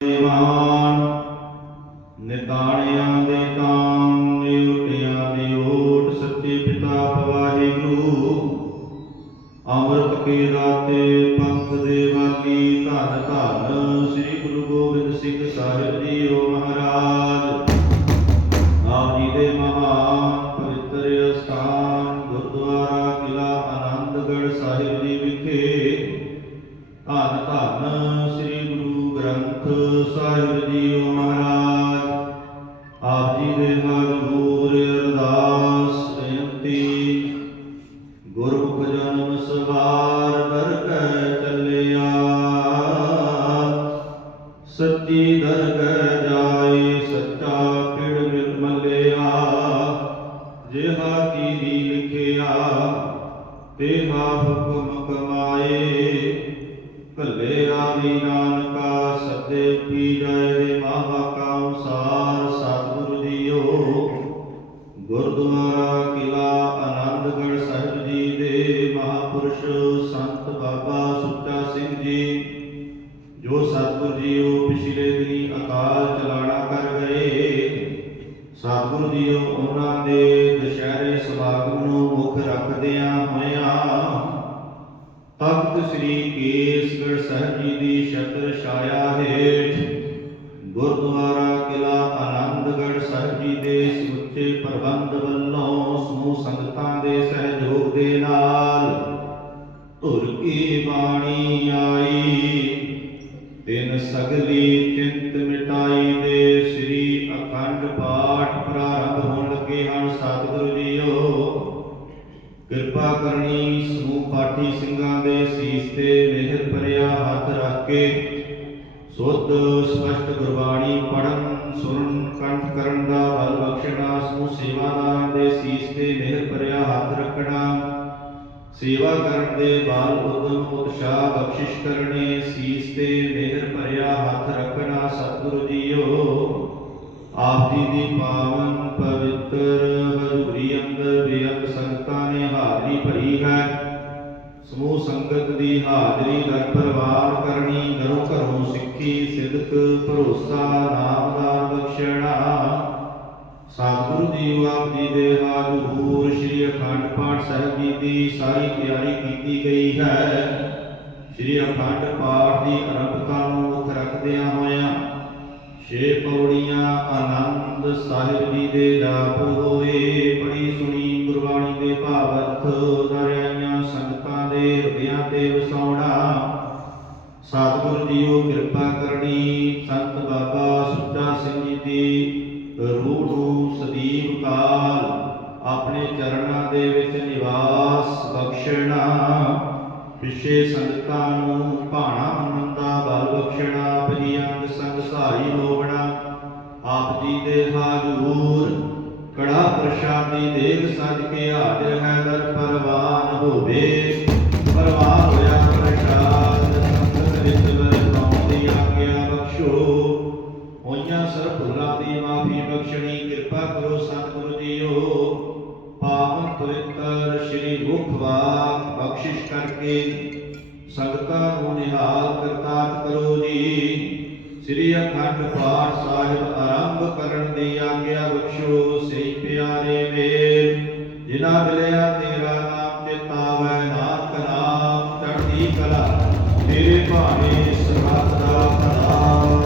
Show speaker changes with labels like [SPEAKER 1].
[SPEAKER 1] ਦੇਵਾਨ ਨਿਤਾਣਿਆਂ ਦੇ ਤਾਮ ਨਿਉਟਿਆਂ ਦੀ ਓਟ ਸੱਚੇ ਪਿਤਾ ਵਾਹਿਗੁਰੂ। ਅੰਮ੍ਰਿਤ ਕੀ ਦਾਤੇ ਪੰਥ ਦੇ ਵਾਲੀ ਧੰਨ ਧੰਨ, ਸ੍ਰੀ ਗੁਰੂ ਗੋਬਿੰਦ ਸਿੰਘ ਸਾਹਿਬ ਸਾਹਿਬ ਜੀਓ ਮਹਾਰਾਜ, ਆਪ ਜੀ ਦੇ ਮਨਮੂਰ ਅਰਦਾਸ ਬੇਨਤੀ, ਗੁਰਮੁਖ ਜਨਮ ਸਵਾਰ ਕਰ ਚੱਲਿਆ। ਸੱਚੀ ਦਰਗਹਿ ਜਾਏ, ਸੱਚਾ ਕਿੜ ਮਿਲ ਮਲਿਆ। ਜਿਹਾ ਕੀ ਲਿਖਿਆ ਤੇਹਾ ਹੁਕਮ ਕਮਾਏ। ਭੱਲੇ ਆਵੀ ਨਾਨਕਾ ਸੱਦੇ ਪੀ ਜਾਏ ਮਾਵਾ ਕਾ ਸਤਿਗੁਰੂ ਜੀਓ। ਗੁਰਦੁਆਰਾ ਕਿਲਾ ਆਨੰਦਗੜ੍ਹ ਸਾਹਿਬ ਜੀ ਦੇ ਮਹਾਪੁਰਸ਼ ਸੰਤ ਬਾਬਾ ਸੁੱਚਾ ਸਿੰਘ ਜੀ, ਜੋ ਸਤਿਗੁਰੂ ਜੀਓ ਪਿਛਲੇ ਦਿਨੀ ਅਕਾਲ ਚਲਾਣਾ ਕਰ ਗਏ। ਸਤਿਗੁਰੂ ਜੀਓ, ਉਹਨਾਂ ਦੇ ਦੁਸ਼ਹਿਰੇ ਸਮਾਗਮ ਨੂੰ ਮੁੱਖ ਰੱਖਦਿਆਂ ਹੋਇਆਂ ਤਖਤ ਸ੍ਰੀ ਕੇਸਗੜ੍ਹ ਸਾਹਿਬ ਜੀ ਦੀ ਛਤਰ ਛਾਇਆ ਹੇਠ ਗੁਰਦੁਆਰਾ ਕਿਲਾ ਆਨੰਦਗੜ੍ਹ ਸਾਹਿਬ ਜੀ ਦੇ ਸਮੁੱਚੇ ਪ੍ਰਬੰਧ ਵੱਲੋਂ ਸਮੂਹ ਸੰਗਤਾਂ ਦੇ ਸਹਿਯੋਗ ਦੇ ਨਾਲ ਧੁਰ ਕੀ ਬਾਣੀ ਆਈ। ਤਿਨ ਸਗਲੀ ਚਿੰਤ ਮਿਟਾਈ ਦੇ ਸ੍ਰੀ ਅਖੰਡ ਪਾਠ ਪ੍ਰਾਰੰਭ ਹੋਣ ਲੱਗੇ ਹਨ ਸਤਿਗੁਰੂ ਜੀਓ। ਕਿਰਪਾ ਕਰਨੀ ਸਮੂਹ ਪਾਠੀ ਸਿੰਘਾਂ ਦੇ ਸੀਸ ਤੇ ਮਿਹਰ ਭਰਿਆ ਹੱਥ ਰੱਖ ਕੇ ਸੁੱਧ ਸਪਸ਼ਟ ਗੁਰਬਾਣੀ ਪੜਨ ਸੁਣਨ, ਕੰਠ ਕਰਨ ਦਾ ਬਲ ਬਖਸ਼ਣਾ, ਸਮੂਹ ਸੇਵਾਦਾਰਾਂ ਦੇ ਸੀਸ ਤੇ ਮਿਹਰ ਭਰਿਆ ਹੱਥ ਰੱਖਣਾ। ਸੇਵਾ ਕਰਨ ਦੇ ਬਾਲ ਉਦਮ ਉਤਸ਼ਾਹ ਬਖਸ਼ਿਸ਼ ਕਰਨੇ, ਸੀਸ ਤੇ ਮਿਹਰ ਭਰਿਆ ਹੱਥ ਰੱਖਣਾ ਸਤਿਗੁਰੂ ਜੀਓ। ਆਪ ਜੀ ਦੀ ਪਾਵਨ ਪਵਿੱਤਰ ਹਜ਼ੂਰੀ ਅੰਦਰ ਬੇਅੰਤ ਸੰਗਤਾਂ ਨੇ ਹਾਜ਼ਰੀ ਭਰੀ ਹੈ। ਸਮੂਹ ਸੰਗਤ ਦੀ ਹਾਜ਼ਰੀ ਦਰ ਪਰਵਾਰ ਕਰਨੀ, ਘਰੋਂ ਘਰੋਂ ਸਿੱਖੀ, ਸਿਦਕ, ਭਰੋਸਾ ਨਾਮਦਾਨ ਬਖਸ਼ਣਾ। ਸਤਿਗੁਰੂ ਜੀ ਆਪ ਜੀ ਦੇ ਹਾਜ਼ੂਰ ਸ੍ਰੀ ਅਖੰਡ ਪਾਠ ਸਾਹਿਬ ਜੀ ਦੀ ਸਾਰੀ ਤਿਆਰੀ ਕੀਤੀ ਗਈ ਹੈ। ਸ੍ਰੀ ਅਖੰਡ ਪਾਠ ਦੀ ਆਰੰਭਤਾ ਨੂੰ ਮੁੱਖ ਰੱਖਦਿਆਂ ਹੋਇਆਂ ਛੇ ਪੌੜੀਆਂ ਆਨੰਦ ਸਾਹਿਬ ਜੀ ਦੇ ਜਾਪ ਹੋਏ। ਬੜੀ ਸੁਣੀ ਗੁਰਬਾਣੀ ਦੇ ਭਾਵ ਅਰਥ ਦਰਿਆਈਆਂ ਸੰਗਤਾਂ ਦੇ ਹਿਰਦਿਆਂ ਤੇ ਵਸਾਉਣਾ। ਸਤਿਗੁਰੂ ਜੀਓ ਕਿਰਪਾ ਕਰਨੀ। ਸੰਤ ਬਾਬਾ ਸੁੱਚਾ ਸਿੰਘ ਜੀ ਦੀ ਰੂਹ ਨੂੰ ਸਦੀਵ ਕਾਲ। ਆਪਣੇ ਚਰਨਾਂ ਦੇ ਵਿੱਚ ਨਿਵਾਸ ਬਖਸ਼ਣਾ। ਪਿਛੇ ਸੰਗਤਾਂ ਨੂੰ ਭਾਣਾ ਮੰਨਣ ਦਾ ਬਲ ਬਖਸ਼ਣਾ। ਬਲੀ ਸੰਗ ਸਹਾਈ ਹੋਵਣਾ ਆਪ ਜੀ ਦੇ ਹਾਜ਼ੂਰ ਕੜਾ ਪ੍ਰਸ਼ਾਦੀ ਦੇਖ ਸਜ ਕੇ ਹਾਜ਼ਰ ਹੈ ਦਰ ਪਰਵਾਨ ਹੋਵੇ। ਸ੍ਰੀ ਸੰਗਤਾਂ ਨੂੰ ਨਿਹਾਲ ਕਰਤਾਰ ਕਰੋ ਜੀ। ਸ੍ਰੀ ਅਖੰਡ ਪਾਠ ਸਾਹਿਬ ਕਲਾ ਤੇਰੇ ਭਾਣੇ ਸਰਬੱਤ ਦਾ ਧਨਾਮ